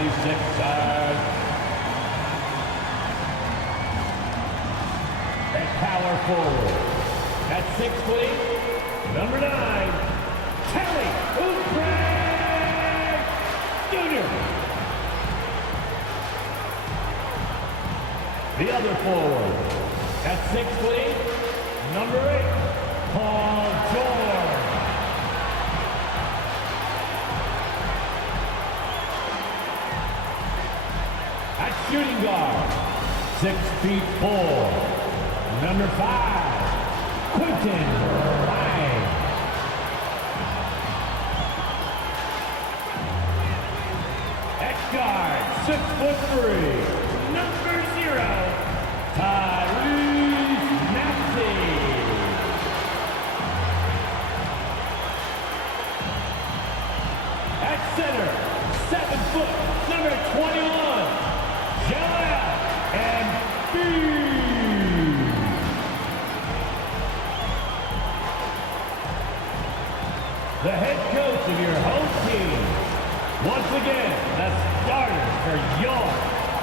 76ers. At power forward, at 6'8", number 9, Kelly Oubre Jr. The other forward, at 6'8", number 8, Paul George. At shooting guard, 6'4", number 5, Quentin Ryan. At guard, 6'3", number 0, Tyrese Maxey. At center, 7 foot, number 21, Joel Embiid. The head coach of your home team. Once again, the starters for your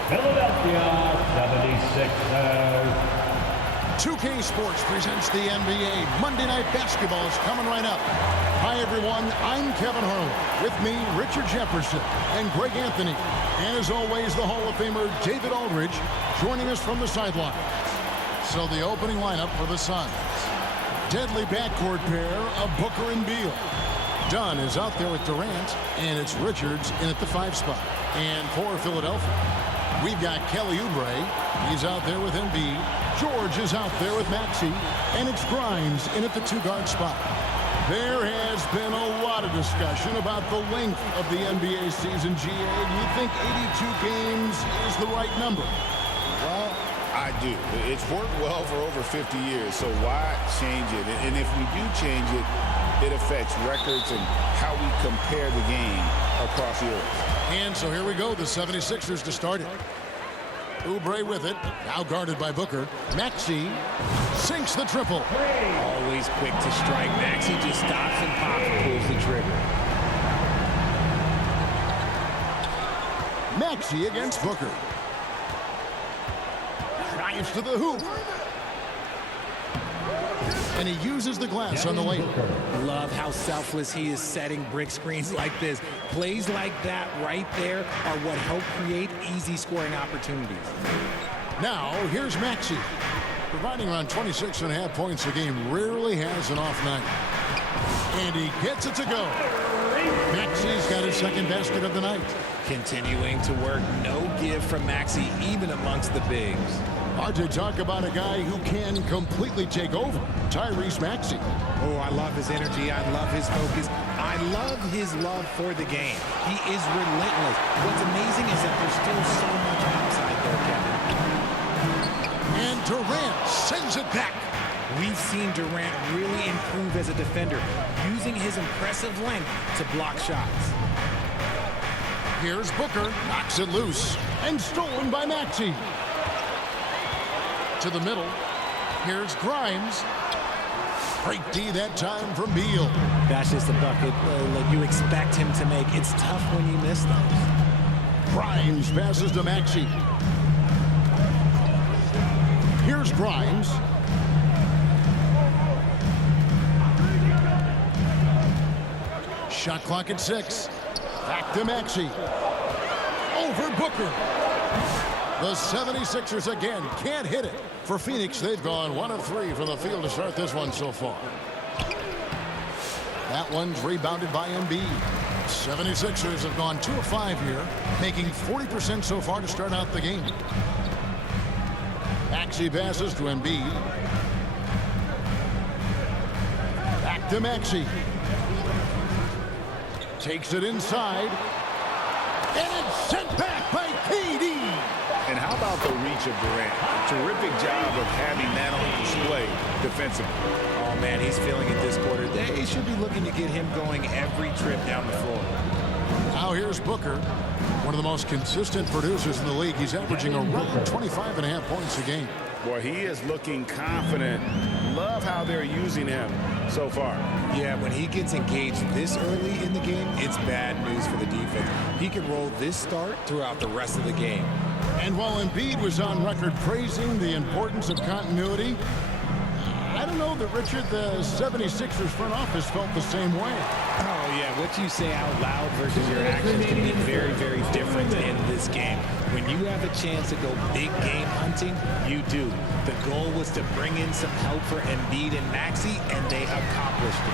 Philadelphia 76ers. 2K Sports presents the NBA. Monday Night Basketball is coming right up. Hi, everyone. I'm Kevin Harlan. With me, Richard Jefferson and Greg Anthony. And as always, the Hall of Famer David Aldridge joining us from the sideline. So the opening lineup for the Suns. Deadly backcourt pair of Booker and Beal. Dunn is out there with Durant, and it's Richards in at the 5 spot. And for Philadelphia, we've got Kelly Oubre. He's out there with Embiid. George is out there with Maxey, and it's Grimes in at the 2-guard spot. There has been a lot of discussion about the length of the NBA season, GA. Do you think 82 games is the right number? Well, I do. It's worked well for over 50 years, so why change it? And if we do change it, it affects records and how we compare the game across the earth. And so here we go, the 76ers to start it. Oubre with it, now guarded by Booker. Maxey sinks the triple. Always quick to strike. Maxey just stops and pops and pulls the trigger. Maxey against Booker. Drives to the hoop. And he uses the glass on the lane. Love how selfless he is setting brick screens like this. Plays like that right there are what help create easy scoring opportunities. Now, here's Maxey. Providing around 26.5 points a game, rarely has an off night. And he gets it to go. Maxey's got his second basket of the night. Continuing to work, no give from Maxey, even amongst the bigs. Hard to talk about a guy who can completely take over. Tyrese Maxey. Oh, I love his energy. I love his focus. I love his love for the game. He is relentless. What's amazing is that there's still so much upside there, Kevin. And Durant sends it back. We've seen Durant really improve as a defender, using his impressive length to block shots. Here's Booker, knocks it loose, and stolen by Maxey. To the middle, here's Grimes. Great D that time from Beal. That's just a bucket like you expect him to make. It's tough when you miss those. Grimes passes to Maxey. Here's Grimes. Shot clock at 6. Back to Maxey. Over Booker. The 76ers again can't hit it. For Phoenix, they've gone 1 of 3 from the field to start this one so far. That one's rebounded by Embiid. 76ers have gone 2 of 5 here, making 40% so far to start out the game. Maxey passes to Embiid. Back to Maxey. Takes it inside. And it's sent back by KD. And how about the reach of Durant? Terrific job of having that on display defensively. Oh, man, he's feeling it this quarter. They should be looking to get him going every trip down the floor. Now here's Booker, one of the most consistent producers in the league. He's averaging around 25.5 points a game. Boy, he is looking confident. Love how they're using him. so far. Yeah, when he gets engaged this early in the game, it's bad news for the defense. He can roll this start throughout the rest of the game. And while Embiid was on record praising the importance of continuity, I don't know that, Richard, the 76ers front office felt the same way. Oh, yeah, what you say out loud versus your actions can be very, very different in this game. When you have a chance to go big game hunting, you do. The goal was to bring in some help for Embiid and Maxey, and they accomplished it.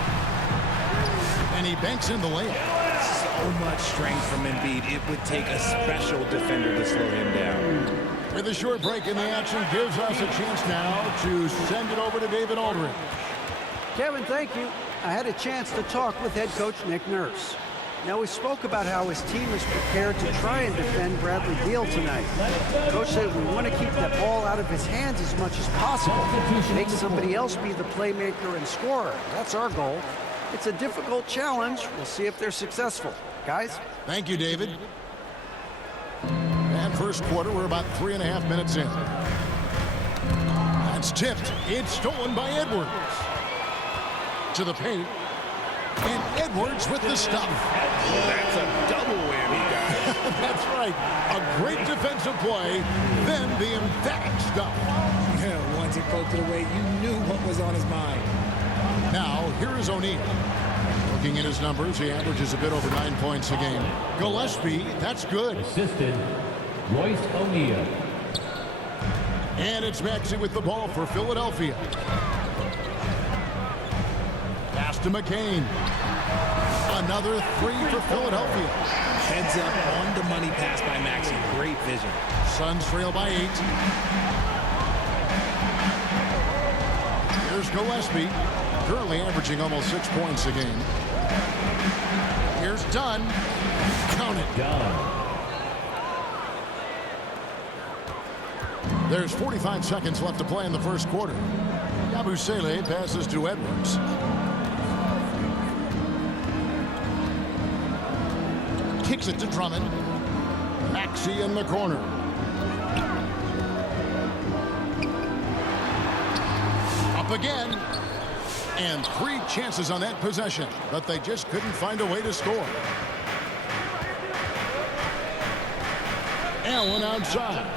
And he banks in the layup. So much strength from Embiid. It would take a special defender to slow him down. With a short break in the action, gives us a chance now to send it over to David Aldridge. Kevin, thank you. I had a chance to talk with head coach Nick Nurse. Now, we spoke about how his team is prepared to try and defend Bradley Beal tonight. Coach said we want to keep that ball out of his hands as much as possible. Make somebody else be the playmaker and scorer. That's our goal. It's a difficult challenge. We'll see if they're successful. Guys? Thank you, David. And first quarter, we're about 3.5 minutes in. That's tipped. It's stolen by Edwards. To the paint. And Edwards with the stuff. That's a double whammy, guys. That's right. A great defensive play, then the emphatic stuff. Yeah, once he poked it away, you knew what was on his mind. Now, here is O'Neal. Looking at his numbers, he averages a bit over 9 points a game. Gillespie, that's good. Assisted, Royce O'Neal. And it's Maxey with the ball for Philadelphia. Pass to McCain. Another three for Philadelphia. Heads up on the money pass by Maxey. Great vision. Suns trail by 8. Here's Gillespie, currently averaging almost 6 points a game. Here's Dunn. Count it. Done. There's 45 seconds left to play in the first quarter. Yabusele passes to Edwards. Kicks it to Drummond. Maxey in the corner. Up again. And 3 chances on that possession, but they just couldn't find a way to score. Allen outside.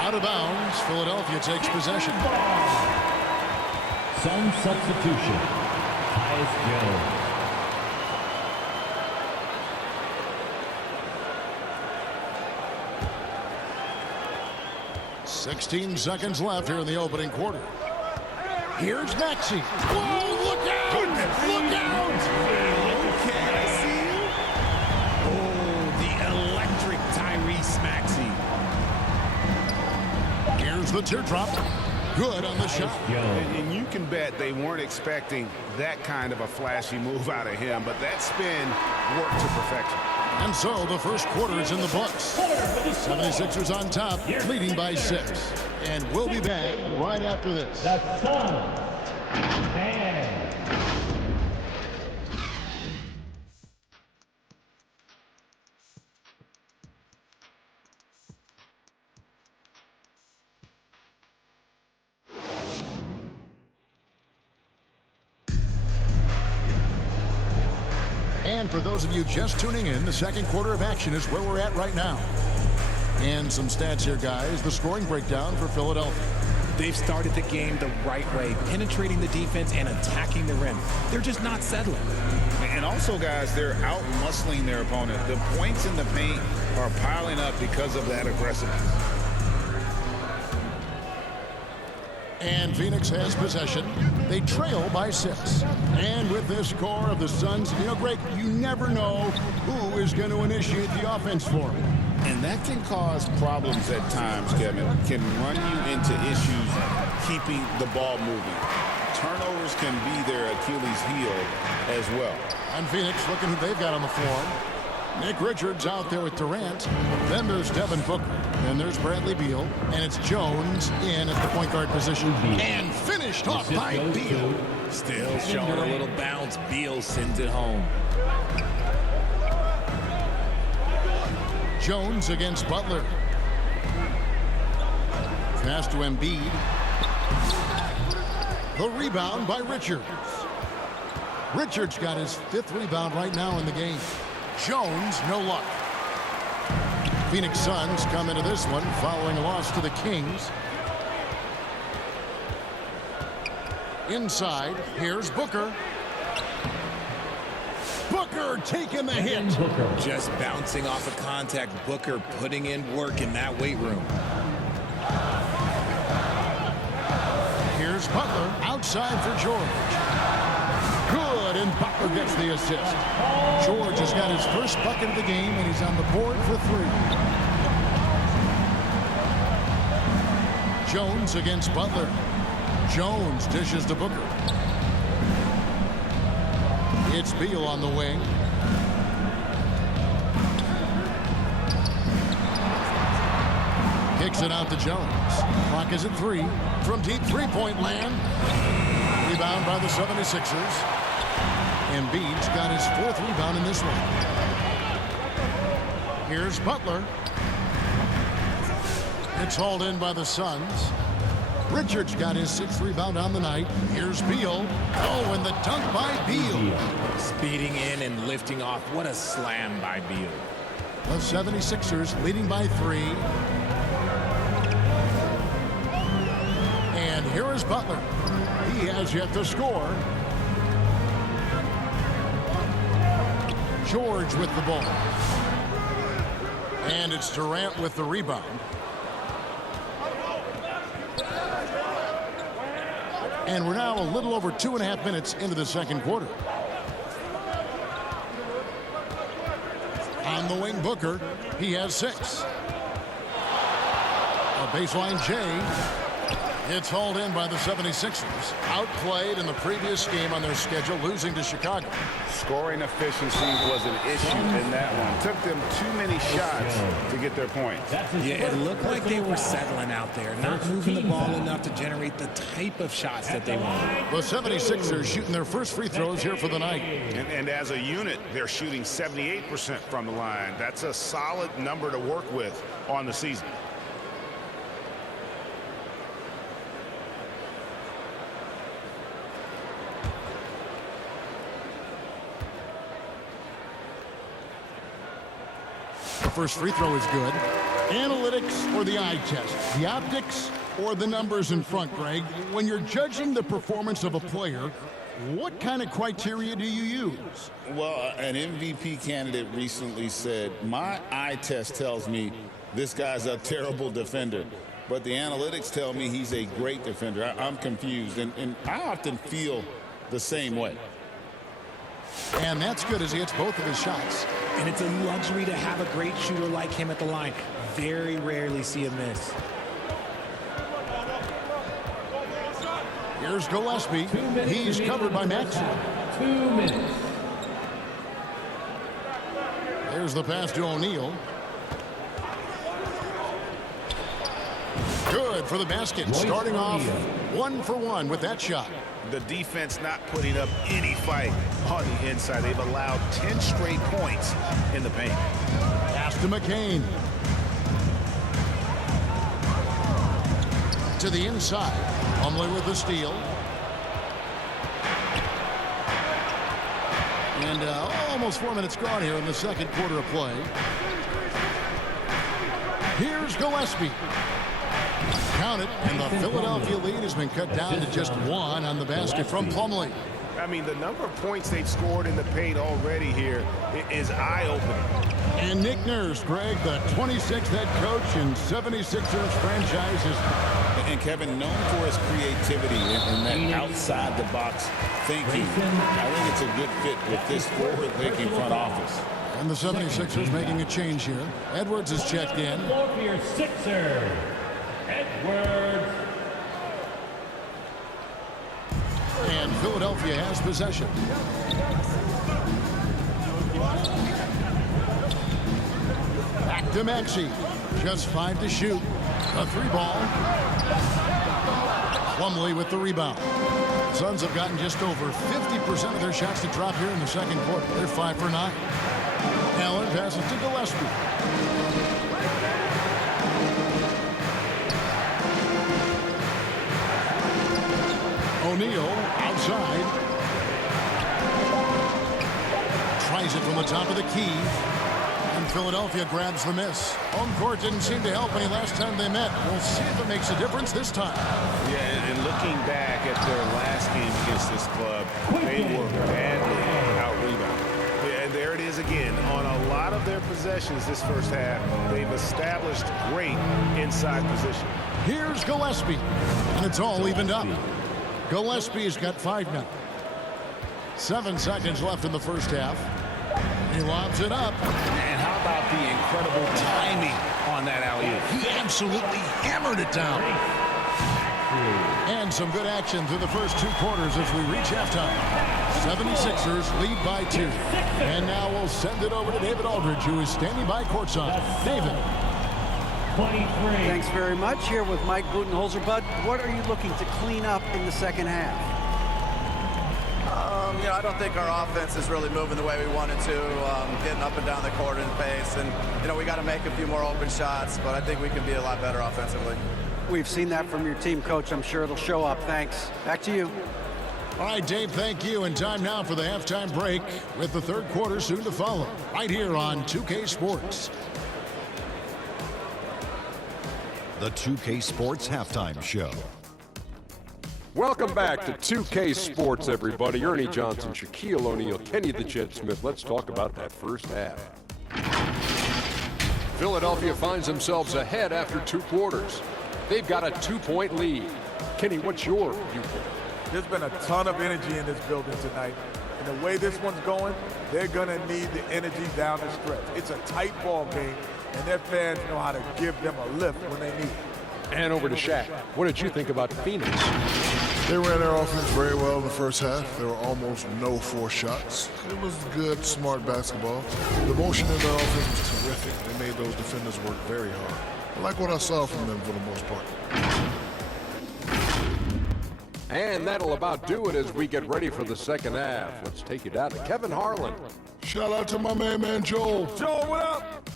Out of bounds. Philadelphia takes possession. Sun substitution. Tyus Jones. 16 seconds left here in the opening quarter. Here's Maxey. Whoa, look out! Look out! Okay, I see you. Oh, the electric Tyrese Maxey. Here's the teardrop. Good on the shot. And you can bet they weren't expecting that kind of a flashy move out of him, but that spin worked to perfection. And so the first quarter is in the books. 76ers on top, leading by 6. And we'll be back right after this. The Suns. And And for those of you just tuning in, the second quarter of action is where we're at right now. And some stats here, guys. The scoring breakdown for Philadelphia. They've started the game the right way, penetrating the defense and attacking the rim. They're just not settling. And also, guys, they're out-muscling their opponent. The points in the paint are piling up because of that aggressiveness. And Phoenix has possession. They trail by 6. And with this core of the Suns, you know, Greg, you never know who is going to initiate the offense for them. And that can cause problems at times, Kevin. Can run you into issues keeping the ball moving. Turnovers can be their Achilles heel as well. And Phoenix looking who they've got on the floor. Nick Richards out there with Durant. Then there's Devin Booker. Then there's Bradley Beal. And it's Jones in at the point guard position. And finished off by Beal. Still showing a little bounce. Beal sends it home. Jones against Butler. Pass to Embiid. The rebound by Richards. Richards got his 5th rebound right now in the game. Jones, no luck. Phoenix Suns come into this one following a loss to the Kings. Inside, here's Booker. Booker taking the hit. Just bouncing off of contact. Booker putting in work in that weight room. Here's Butler outside for George. Good, and Butler gets the assist. George has got his first bucket of the game, and he's on the board for 3. Jones against Butler. Jones dishes to Booker. It's Beal on the wing. Kicks it out to Jones. Clock is at 3. From deep three-point land. Rebound by the 76ers. Embiid's got his 4th rebound in this one. Here's Butler. It's hauled in by the Suns. Richards got his 6th rebound on the night. Here's Beal. Oh, and the dunk by Beal. Speeding in and lifting off. What a slam by Beal. The 76ers leading by 3. And here is Butler. He has yet to score. George with the ball. And it's Durant with the rebound. And we're now a little over 2.5 minutes into the second quarter. On the wing, Booker. He has 6. A baseline J. It's hauled in by the 76ers. Outplayed in the previous game on their schedule, losing to Chicago. Scoring efficiency was an issue in that one. Took them too many shots to get their points. Yeah, it looked like they were settling out there, not moving the ball enough to generate the type of shots that they wanted. The 76ers shooting their first free throws here for the night. And as a unit, they're shooting 78% from the line. That's a solid number to work with on the season. First free throw is good. Analytics or the eye test? The optics or the numbers in front, Greg? When you're judging the performance of a player, what kind of criteria do you use? Well, an MVP candidate recently said, my eye test tells me this guy's a terrible defender, but the analytics tell me he's a great defender. I'm confused, and I often feel the same way. And that's good as he hits both of his shots. And it's a luxury to have a great shooter like him at the line. Very rarely see him miss. Here's Gillespie. He's covered by Maxey. 2 minutes. There's the pass to O'Neal. Good for the basket. Starting off 1 for 1 with that shot. The defense not putting up any fight on the inside. They've allowed 10 straight points in the paint. Pass to McCain. To the inside. Plumlee with the steal. And almost 4 minutes gone here in the second quarter of play. Here's Gillespie. Count it, and the Philadelphia lead has been cut down to just 1 on the basket from Plumlee. I mean, the number of points they've scored in the paint already here is eye-opening. And Nick Nurse, Greg, the 26th head coach in 76ers franchises. And Kevin, known for his creativity and that outside-the-box thinking, I think it's a good fit with this forward-thinking front office. And the 76ers making a change here. Edwards is checked in. Floor for your Sixers, Edwards. And Philadelphia has possession. Back to Maxey. Just 5 to shoot. A 3-ball. Plumlee with the rebound. Suns have gotten just over 50% of their shots to drop here in the second quarter. They're 5 for 9. Allen passes to Gillespie. O'Neal outside. from the top of the key. And Philadelphia grabs the miss. Home court didn't seem to help any last time they met. We'll see if it makes a difference this time. Yeah, and looking back at their last game against this club, they were badly out-rebounded. And there it is again. On a lot of their possessions this first half, they've established great inside position. Here's Gillespie, and it's all evened up. Gillespie's got 5 now. 7 seconds left in the first half. He lobs it up. And how about the incredible timing on that alley-oop? He absolutely hammered it down. And some good action through the first 2 quarters as we reach halftime. 76ers lead by 2. And now we'll send it over to David Aldridge, who is standing by courtside. David. 23. Thanks very much. Here with Mike Budenholzer. Bud, what are you looking to clean up in the second half? You know, I don't think our offense is really moving the way we wanted to, getting up and down the court in pace. And, you know, we got to make a few more open shots, but I think we can be a lot better offensively. We've seen that from your team, Coach. I'm sure it'll show up. Thanks. Back to you. All right, Dave, thank you. And time now for the halftime break with the third quarter soon to follow. Right here on 2K Sports. The 2K Sports Halftime Show. Welcome back to 2K Sports, everybody. Ernie Johnson, Shaquille O'Neal, Kenny the Jet Smith. Let's talk about that first half. Philadelphia finds themselves ahead after 2 quarters. They've got a 2-point lead. Kenny, what's your viewpoint? There's been a ton of energy in this building tonight. And the way this one's going, they're going to need the energy down the stretch. It's a tight ball game, and their fans know how to give them a lift when they need it. And over to Shaq. What did you think about Phoenix? They ran their offense very well in the first half. There were almost no forced shots. It was good, smart basketball. The motion in their offense was terrific. They made those defenders work very hard. I like what I saw from them for the most part. And that'll about do it as we get ready for the second half. Let's take you down to Kevin Harlan. Shout out to my man Joel. Joel, what up?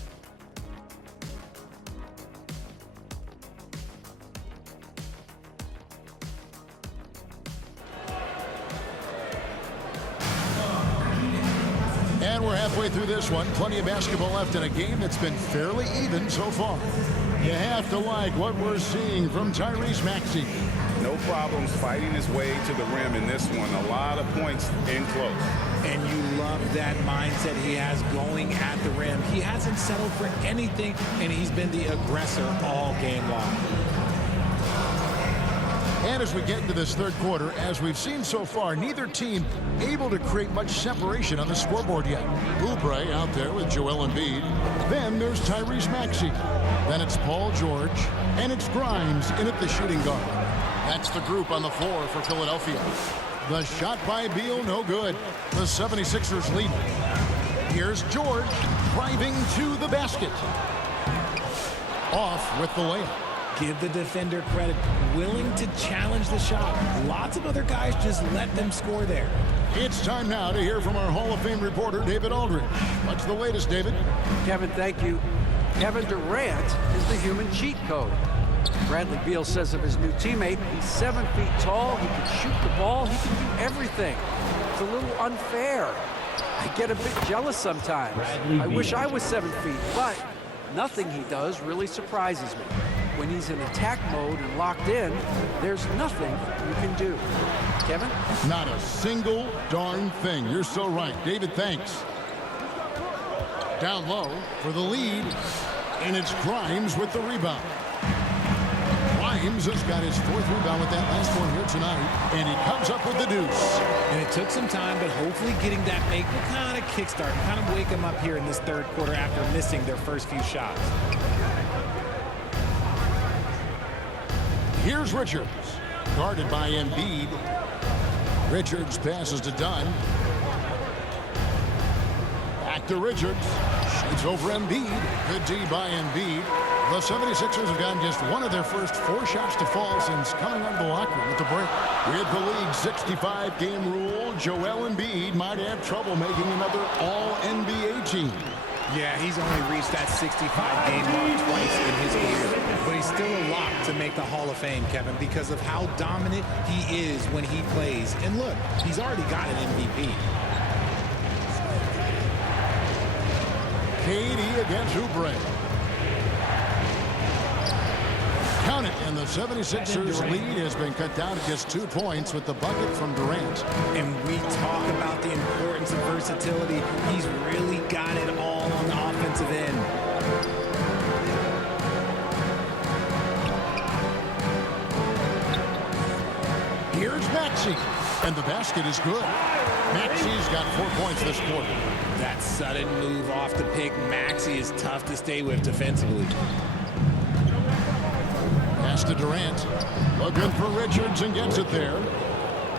And we're halfway through this one. Plenty of basketball left in a game that's been fairly even so far. You have to like what we're seeing from Tyrese Maxey. No problems fighting his way to the rim in this one. A lot of points in close. And you love that mindset he has going at the rim. He hasn't settled for anything, and he's been the aggressor all game long. And as we get into this third quarter, as we've seen so far, neither team able to create much separation on the scoreboard yet. Oubre out there with Joel Embiid. Then there's Tyrese Maxey. Then it's Paul George. And it's Grimes in at the shooting guard. That's the group on the floor for Philadelphia. The shot by Beal, no good. The 76ers lead. Here's George driving to the basket. Off with the layup. Give the defender credit, willing to challenge the shot. Lots of other guys just let them score there. It's time now to hear from our Hall of Fame reporter, David Aldridge. What's the latest, David? Kevin, thank you. Kevin Durant is the human cheat code. Bradley Beal says of his new teammate, he's 7 feet tall, he can shoot the ball, he can do everything. It's a little unfair. I get a bit jealous sometimes. I wish I was 7 feet, but nothing he does really surprises me. When he's in attack mode and locked in, there's nothing you can do. Kevin? Not a single darn thing. You're so right. David, thanks. Down low for the lead, and it's Grimes with the rebound. Grimes has got his 4th rebound with that last one here tonight, and he comes up with the deuce. And it took some time, but hopefully getting that make will kind of kickstart, kind of wake them up here in this third quarter after missing their first few shots. Here's Richards, guarded by Embiid. Richards passes to Dunn. Back to Richards. Shoots over Embiid. Good D by Embiid. The 76ers have gotten just one of their first 4 shots to fall since coming out of the locker room with the break. With the league's 65-game rule, Joel Embiid might have trouble making another All-NBA team. Yeah, he's only reached that 65-game mark twice in his career. But he's still a lock to make the Hall of Fame, Kevin, because of how dominant he is when he plays. And look, he's already got an MVP. KD against Oubre. Count it, and the 76ers lead has been cut down to just 2 points with the bucket from Durant. And we talk about the importance of versatility. He's really got it all on the offensive end. Here's Maxey, and the basket is good. Maxey's got 4 points this quarter. That sudden move off the pick, Maxey is tough to stay with defensively. Pass to Durant. Looking for Richards and gets it there.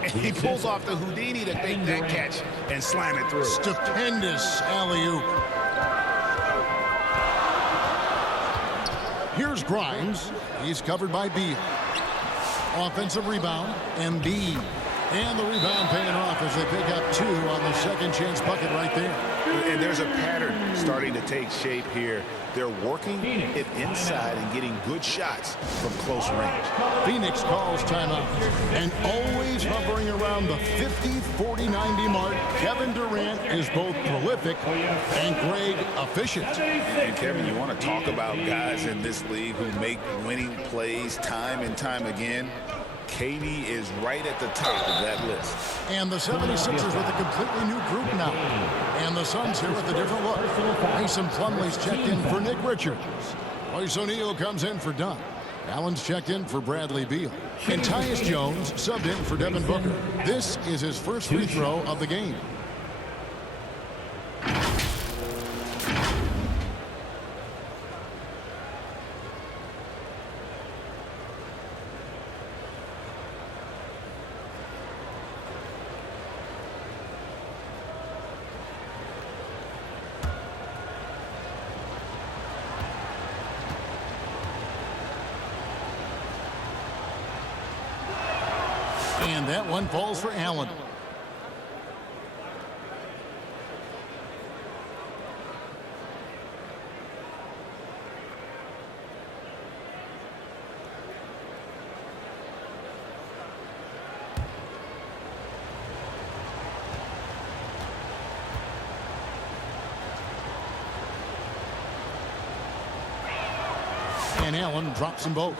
And he pulls off the Houdini to make that catch and slam it through. Stupendous alley-oop. Here's Grimes. He's covered by Beal. Offensive rebound, Embiid. And the rebound paying off as they pick up 2 on the second chance bucket right there. And there's a pattern starting to take shape here. They're working it inside and getting good shots from close range. Phoenix calls timeout. And always hovering around the 50, 40, 90 mark, Kevin Durant is both prolific and Greg efficient. And Kevin, you want to talk about guys in this league who make winning plays time and time again? KD is right at the top of that list. And the 76ers with a completely new group now. And the Suns here with a different look. Mason Plumlee's checked in for Nick Richards. Royce O'Neal comes in for Dunn. Allen's checked in for Bradley Beal. And Tyus Jones subbed in for Devin Booker. This is his first free throw of the game. And that one falls for Allen. And Allen drops them both.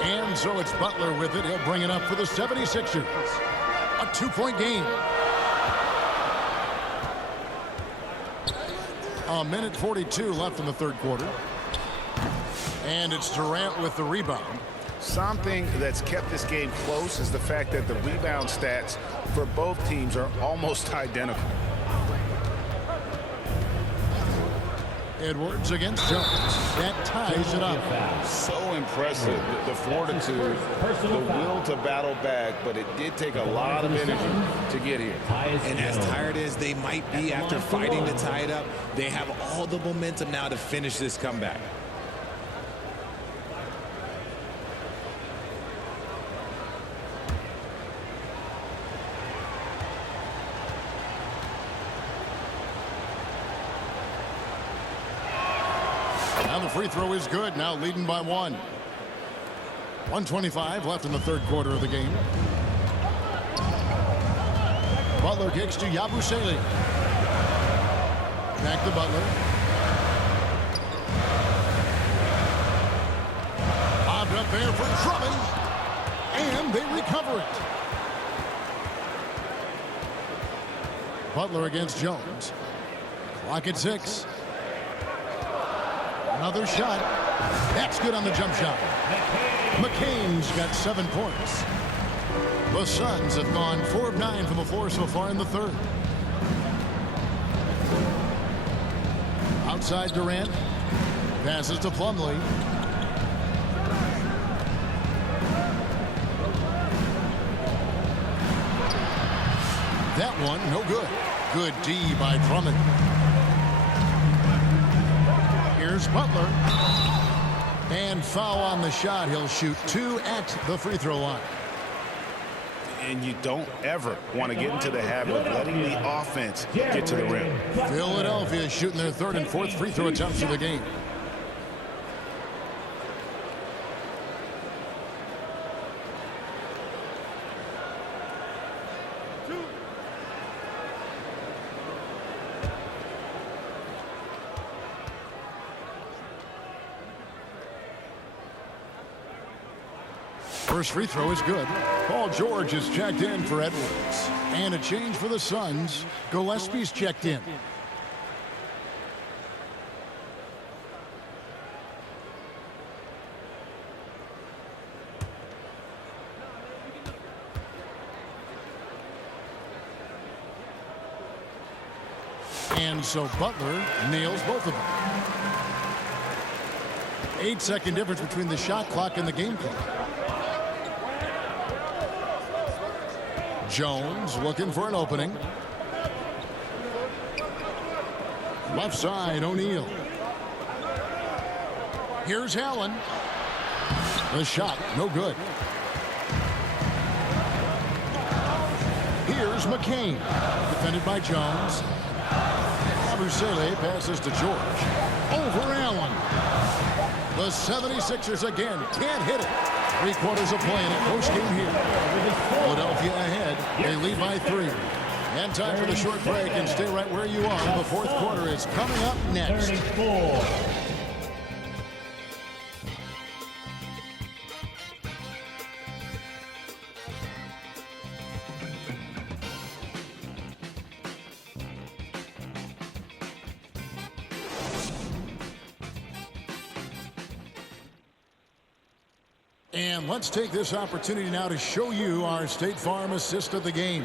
And so it's Butler with it. He'll bring it up for the 76ers. A 2-point game. A minute 42 left in the third quarter. And it's Durant with the rebound. Something that's kept this game close is the fact that the rebound stats for both teams are almost identical. Edwards against Jones. That ties it up. So impressive. The fortitude, the will to battle back, but it did take a lot of energy to get here. And as tired as they might be after fighting to tie it up, they have all the momentum now to finish this comeback. Now the free throw is good. Now leading by 1. 1:25 left in the third quarter of the game. Butler kicks to Yabusele. Back to Butler. Bobbed up there for Drummond. And they recover it. Butler against Jones. Clock at 6. Another shot. That's good on the jump shot. McCain's got 7 points. The Suns have gone 4 of 9 from the floor so far in the third. Outside Durant. Passes to Plumlee. That one, no good. Good D by Drummond. Here's Butler. And foul on the shot. He'll shoot 2 at the free throw line. And you don't ever want to get into the habit of letting the offense get to the rim. Philadelphia is shooting their 3rd and 4th free throw attempts of the game. First free throw is good. Paul George is checked in for Edwards. And a change for the Suns. Gillespie's checked in. And so Butler nails both of them. 8-second difference between the shot clock and the game clock. Jones looking for an opening. Left side, O'Neal. Here's Allen. The shot, no good. Here's McCain. Defended by Jones. Abusele passes to George. Over Allen. The 76ers again can't hit it. 3/4 of play in a close game here. Philadelphia ahead. They lead by 3. And time for the short break, and stay right where you are. The fourth quarter is coming up next. 34. And let's take this opportunity now to show you our State Farm assist of the game.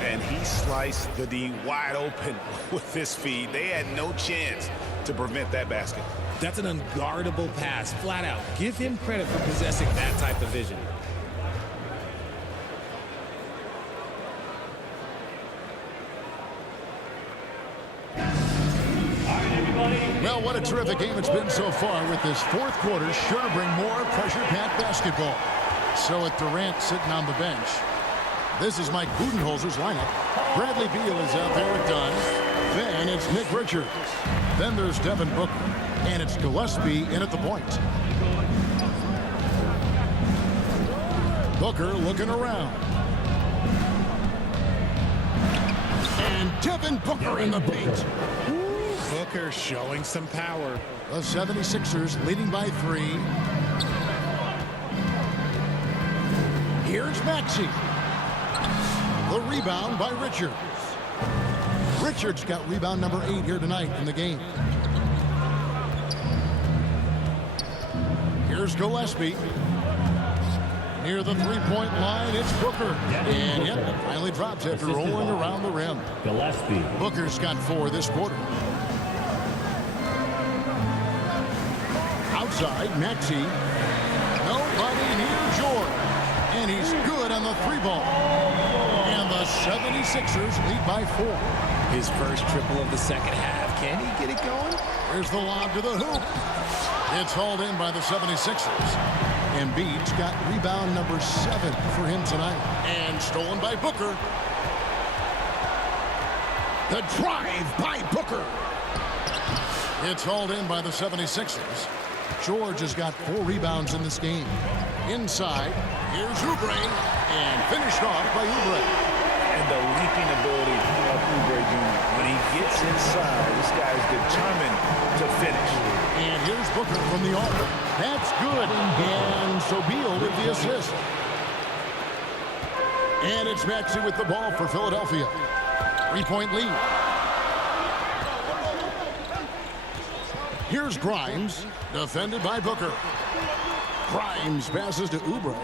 And he sliced the D wide open with his feed. They had no chance to prevent that basket. That's an unguardable pass, flat out. Give him credit for possessing that type of vision. Well, what a terrific game it's been so far, with this fourth quarter sure to bring more pressure-packed basketball. So with Durant sitting on the bench, this is Mike Budenholzer's lineup. Bradley Beal is out there with Dunn. Then it's Nick Richards. Then there's Devin Booker. And it's Gillespie in at the point. Booker looking around. And Devin Booker in the paint. Booker showing some power. The 76ers leading by 3. Here's Maxey. The rebound by Richards. Richards got rebound number 8 here tonight in the game. Here's Gillespie. Near the three-point line, it's Booker. And yep, finally drops after rolling around the rim. Gillespie. Booker's got 4 this quarter. Outside, Maxey. Nobody near George. And he's good on the 3-ball. And the 76ers lead by 4. His first triple of the second half. Can he get it going? Here's the lob to the hoop. It's hauled in by the 76ers. Embiid's got rebound number 7 for him tonight. And stolen by Booker. The drive by Booker. It's hauled in by the 76ers. George has got 4 rebounds in this game. Inside, here's Oubre, and finished off by Oubre. And the leaping ability of Oubre Jr. When he gets inside, this guy is determined to finish. And here's Booker from the arc. That's good. And so Beal with the assist. And it's Maxey with the ball for Philadelphia. 3-point lead. Here's Grimes, defended by Booker. Grimes passes to Oubre.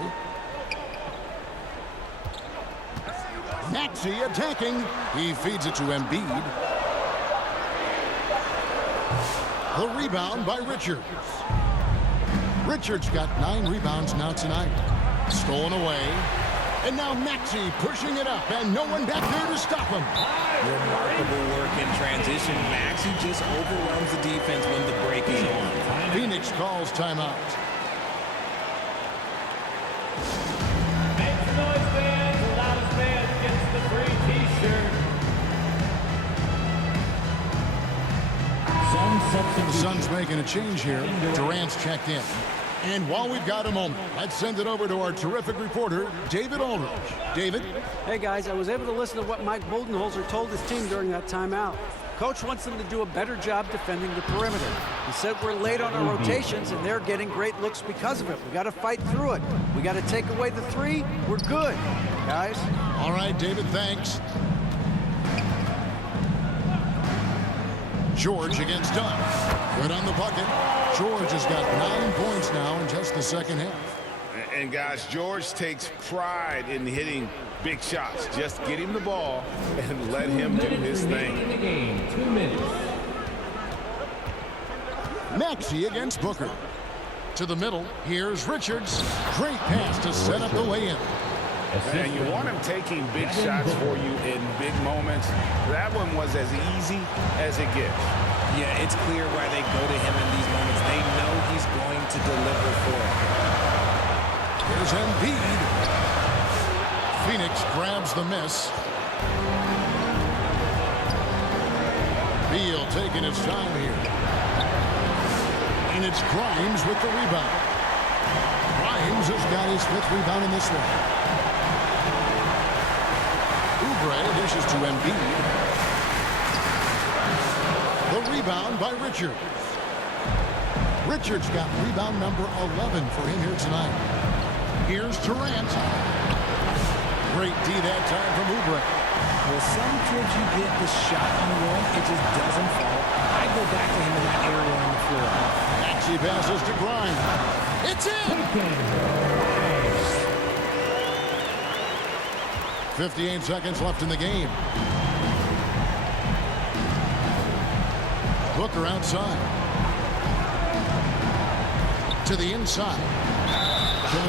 Maxey attacking. He feeds it to Embiid. The rebound by Richards. Richards got 9 rebounds now tonight. Stolen away. And now Maxey pushing it up, and no one back there to stop him. Remarkable work in transition. Maxey just overwhelms the defense when the break is on. Phoenix calls timeout. Make some noise, fans. The loudest man gets the free T-shirt. The Suns making a change here. Durant's checked in. And while we've got a moment, let's send it over to our terrific reporter, David Aldridge. David? Hey, guys, I was able to listen to what Mike Budenholzer told his team during that timeout. Coach wants them to do a better job defending the perimeter. He said we're late on our rotations, and they're getting great looks because of it. We got to fight through it. We got to take away the three. We're good, guys. All right, David, thanks. George against Dunn. Good on the bucket. George has got 9 points now in just the second half. And guys, George takes pride in hitting big shots. Just get him the ball and let him do his thing. In the game, 2 minutes. Maxey against Booker. To the middle, here's Richards. Great pass to set up the way in. And you want him taking big shots for you in big moments. That one was as easy as it gets. Yeah, it's clear why they go to him in these moments. They know he's going to deliver for it. Here's Embiid. Phoenix grabs the miss. Beal taking his time here. And it's Grimes with the rebound. Grimes has got his 5th rebound in this one. Oubre dishes to Embiid. The rebound by Richards. Richards got rebound number 11 for him here tonight. Here's Durant. Great D that time from Oubre. Well, some kids you get the shot on the rim, it just doesn't fall. I go back to him in that area on the floor. Maxey passes to Grimes. It's in! 58 seconds left in the game. Booker outside. To the inside.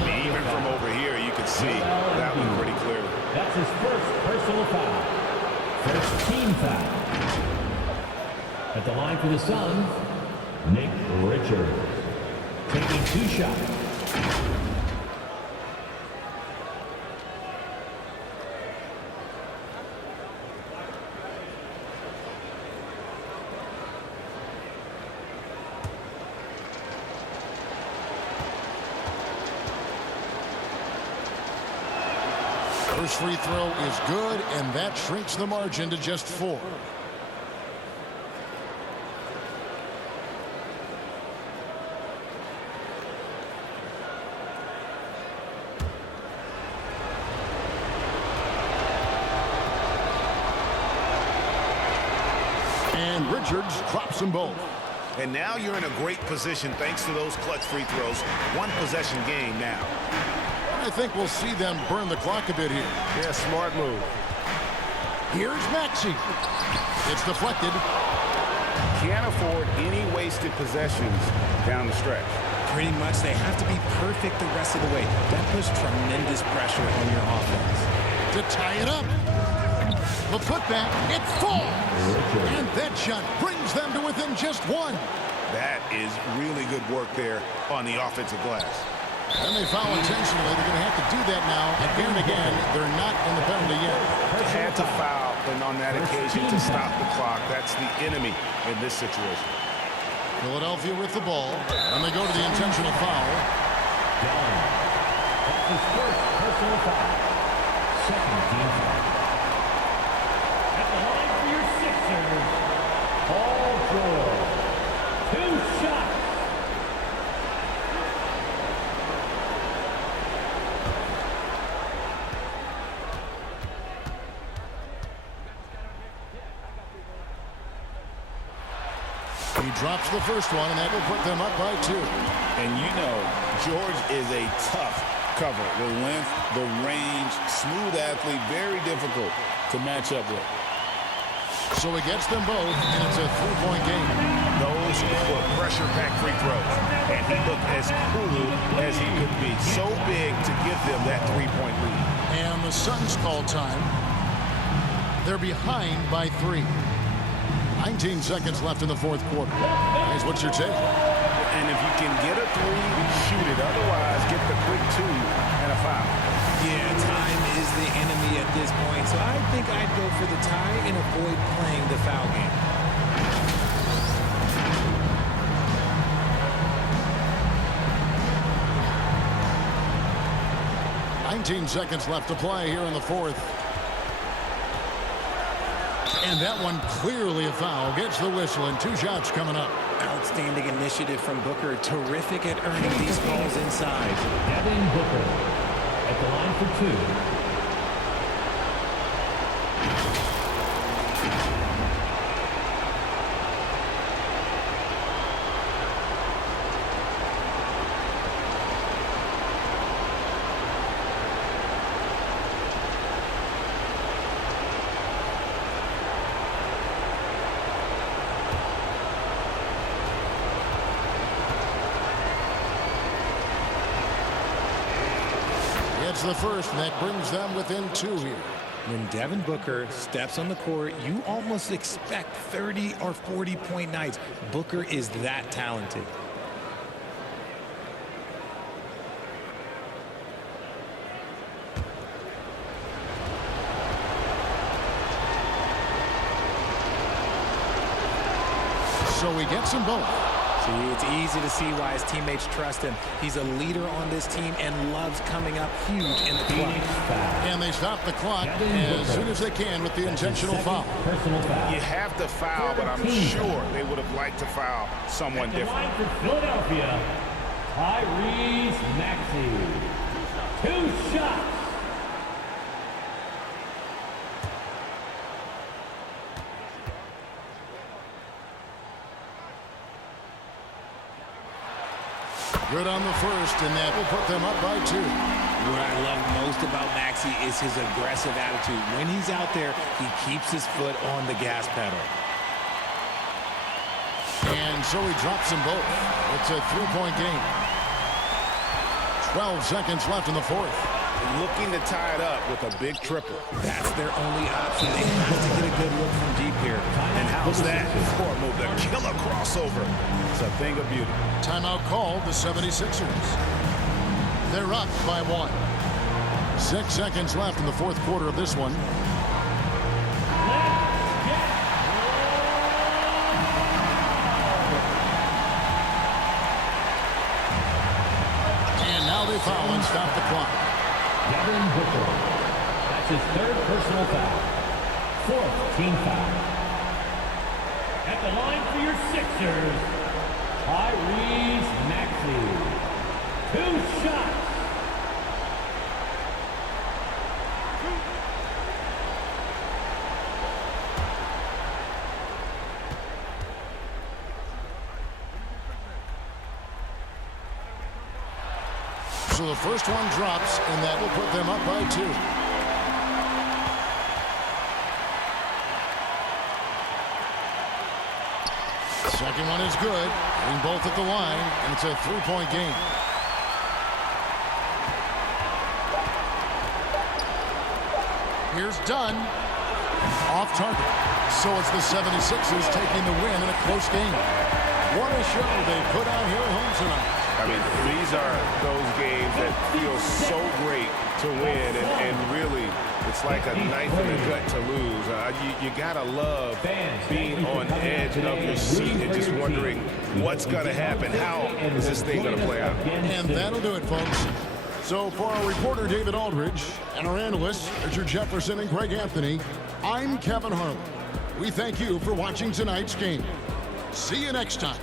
Even from over here, you can see that one pretty clearly. That's his first personal foul. First team foul. At the line for the Suns, Nick Richards. Taking 2 shots. First free throw is good, and that shrinks the margin to just 4. And Richards drops them both. And now you're in a great position thanks to those clutch free throws. 1 possession game now. I think we'll see them burn the clock a bit here. Yeah, smart move. Here's Maxey. It's deflected. Can't afford any wasted possessions down the stretch. Pretty much, they have to be perfect the rest of the way. That puts tremendous pressure on your offense. To tie it up. The putback, it falls. And that shot brings them to within just 1. That is really good work there on the offensive glass. And they foul intentionally. They're going to have to do that now again and again. They're not in the penalty yet. Had to foul, and on that occasion to stop the clock. That's the enemy in this situation. Philadelphia with the ball, and they go to the intentional foul. That's his first personal foul. Second team foul. At the line for your Sixers, Paul George. 2 shots. He drops the first one, and that will put them up by 2. And you know, George is a tough cover. The length, the range, smooth athlete, very difficult to match up with. So he gets them both, and it's a 3-point game. Those were pressure-packed free throws, and he looked as cool as he could be. So big to give them that 3-point lead. And the Suns call time. They're behind by 3. 19 seconds left in the 4th quarter. Guys, what's your take? And if you can get a 3, shoot it. Otherwise, get the quick 2 and a foul. Yeah, time is the enemy at this point, so I think I'd go for the tie and avoid playing the foul game. 19 seconds left to play here in the 4th. And that one clearly a foul. Gets the whistle, and 2 shots coming up. Outstanding initiative from Booker. Terrific at earning these balls inside. Devin Booker at the line for 2. It's the first, and that brings them within 2 here. When Devin Booker steps on the court, you almost expect 30 or 40-point nights. Booker is that talented. So he gets them both. See, it's easy to see why his teammates trust him. He's a leader on this team and loves coming up huge in the clutch. And they stop the clock as soon as they can with the intentional foul. Personal foul. You have to foul, but I'm sure they would have liked to foul someone different. Line for Philadelphia, Tyrese Maxey. 2 shots. Good on the first, and that will put them up by 2. What I love most about Maxey is his aggressive attitude. When he's out there, he keeps his foot on the gas pedal. And so he drops them both. It's a 3-point game. 12 seconds left in the 4th. Looking to tie it up with a big triple. That's their only option. They have to get a good look from deep here. And how's that? Court move, the killer crossover. It's a thing of beauty. Timeout called the 76ers. They're up by 1. 6 seconds left in the 4th quarter of this one. And now they foul and stop the clock. Devin Booker. That's his 3rd personal foul. 4th team foul. At the line for your Sixers, Tyrese Maxey. 2 shots. So the first one drops, and that will put them up by 2. Second one is good. Hitting both at the line, and it's a 3-point game. Here's Dunn. Off target. So it's the 76ers taking the win in a close game. What a show they put out here at home tonight. I mean, these are those games that feel so great to win, and really, it's like a knife in the gut to lose. You gotta love being on the edge of your seat and just wondering what's gonna happen. How is this thing gonna play out? And that'll do it, folks. So for our reporter, David Aldridge, and our analysts, Richard Jefferson and Greg Anthony, I'm Kevin Harlan. We thank you for watching tonight's game. See you next time.